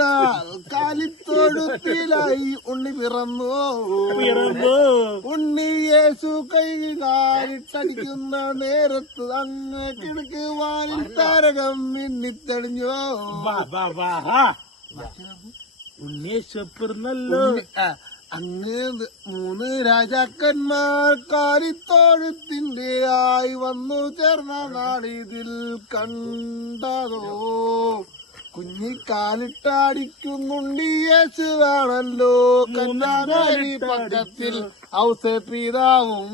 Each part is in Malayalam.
ഇതാ കാലിത്തൊഴുത്തിലായി ഉണ്ണി പിറന്നു. ഉണ്ണി യേശു കൈകാലിട്ടടിക്കുന്ന നേരത്ത് അങ്ങ് കിടക്കുവാനിൽ താരകം മിന്നിത്തെളിഞ്ഞു. ഉണ്ണിയേശു പിറന്നല്ലോ. അങ്ങ് 3 രാജാക്കന്മാർ കാലിത്തൊഴുത്തിന്റെ ആയി വന്നു ചേർന്ന നാളിതിൽ കണ്ടതോ. കുഞ്ഞിക്കാലിട്ടടിക്കുന്നുണ്ടി യേശുവാണല്ലോ. കന്യാമേരി പക്കത്തിൽ ഔസേ പിതാവും.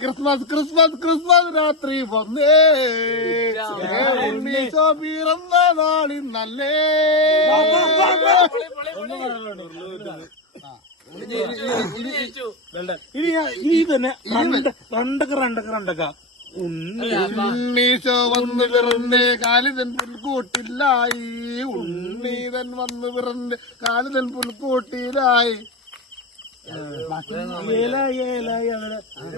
ക്രിസ്മസ് ക്രിസ്മസ് ക്രിസ്മസ് രാത്രി വന്നേ. ഉണ്ണീശോ പിറന്ന നാളിന്നല്ലേ. ഇനി തന്നെ രണ്ടക്ക ഉണ്ണീശോ വന്ന് പിറന്ന് കാലിതൻ പുൽക്കൂട്ടിലായി. ഉണ്ണീതൻ വന്ന് പിറന്ന് കാലിതൻ പുൽക്കൂട്ടിലായി.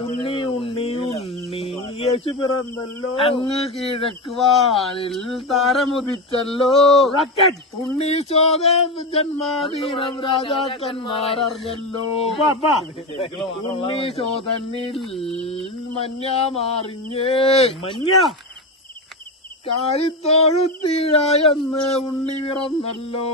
ഉണ്ണി ഉണ്ണി ഉണ്ണി യേശു പിറന്നല്ലോ. അങ്ങ് കിഴക്ക് വാനിൽ താരമുദിച്ചല്ലോ. ഉണ്ണീശോദൻ ജന്മദിനം രാജാക്കന്മാരറിഞ്ഞല്ലോ. ഉണ്ണീശോദനിൽ മഞ്ഞ മാറിഞ്ഞേ. കാലിത്തൊഴുത്തിഴയെന്ന് ഉണ്ണി പിറന്നല്ലോ.